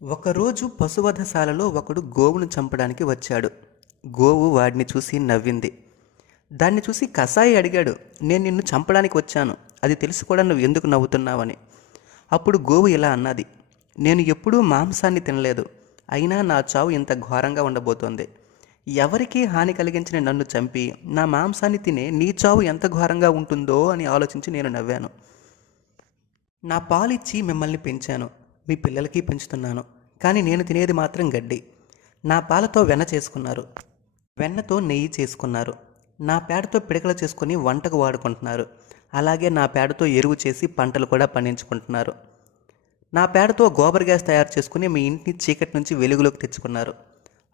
ఒకరోజు పశువధశాలలో ఒకడు గోవును చంపడానికి వచ్చాడు. గోవు వాడిని చూసి నవ్వింది. దాన్ని చూసి కసాయి అడిగాడు, నేను నిన్ను చంపడానికి వచ్చాను, అది తెలిసి కూడా నువ్వు ఎందుకు నవ్వుతున్నావని. అప్పుడు గోవు ఇలా అన్నది, నేను ఎప్పుడూ మాంసాన్ని తినలేదు, అయినా నా చావు ఇంత ఘోరంగా ఉండబోతోంది. ఎవరికీ హాని కలిగించిన నన్ను చంపి నా మాంసాన్ని తినే నీ చావు ఎంత ఘోరంగా ఉంటుందో అని ఆలోచించి నేను నవ్వాను. నా పాలిచ్చి మిమ్మల్ని పెంచాను, మీ పిల్లలకి పెంచుతున్నాను, కానీ నేను తినేది మాత్రం గడ్డి. నా పాలతో వెన్న చేసుకున్నారు, వెన్నతో నెయ్యి చేసుకున్నారు, నా పేడతో పిడకలు చేసుకొని వంటకు వాడుకుంటున్నారు, అలాగే నా పేడతో ఎరువు చేసి పంటలు కూడా పండించుకుంటున్నారు. నా పేడతో గోబర్ గ్యాస్ తయారు చేసుకుని మీ ఇంటిని చీకటి నుంచి వెలుగులోకి తెచ్చుకున్నారు.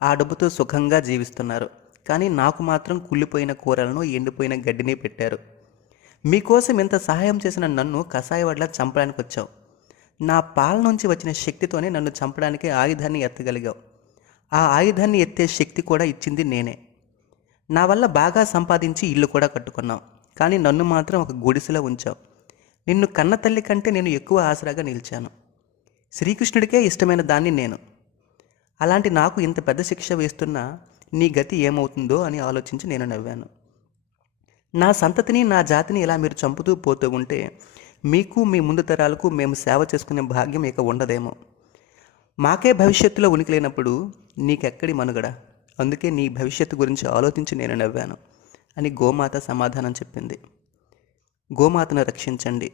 ఆ డబ్బుతో సుఖంగా జీవిస్తున్నారు, కానీ నాకు మాత్రం కుళ్ళిపోయిన కూరలను ఎండిపోయిన గడ్డిని పెట్టారు. మీకోసం ఇంత సహాయం చేసిన నన్ను కసాయివాడిలా చంపడానికి వచ్చావు. నా పాల నుంచి వచ్చిన శక్తితోనే నన్ను చంపడానికి ఆయుధాన్ని ఎత్తగలిగావు. ఆ ఆయుధాన్ని ఎత్తే శక్తి కూడా ఇచ్చింది నేనే. నా వల్ల బాగా సంపాదించి ఇల్లు కూడా కట్టుకున్నావు, కానీ నన్ను మాత్రం ఒక గుడిసెలో ఉంచావు. నిన్ను కన్న తల్లి కంటే నేను ఎక్కువ ఆసరాగా నిలిచాను. శ్రీకృష్ణుడికే ఇష్టమైన దాన్ని నేను. అలాంటి నాకు ఇంత పెద్ద శిక్ష వేస్తున్నా నీ గతి ఏమవుతుందో అని ఆలోచించి నేను నవ్వాను. నా సంతతిని నా జాతిని ఇలా మీరు చంపుతూ పోతూ ఉంటే మీకు మీ ముందు తరాలకు మేము సేవ చేసుకునే భాగ్యం ఇక ఉండదేమో. మాకే భవిష్యత్తులో ఉనికి లేనప్పుడు నీకెక్కడి మనుగడ. అందుకే నీ భవిష్యత్తు గురించి ఆలోచించి నేను నవ్వాను అని గోమాత సమాధానం చెప్పింది. గోమాతను రక్షించండి.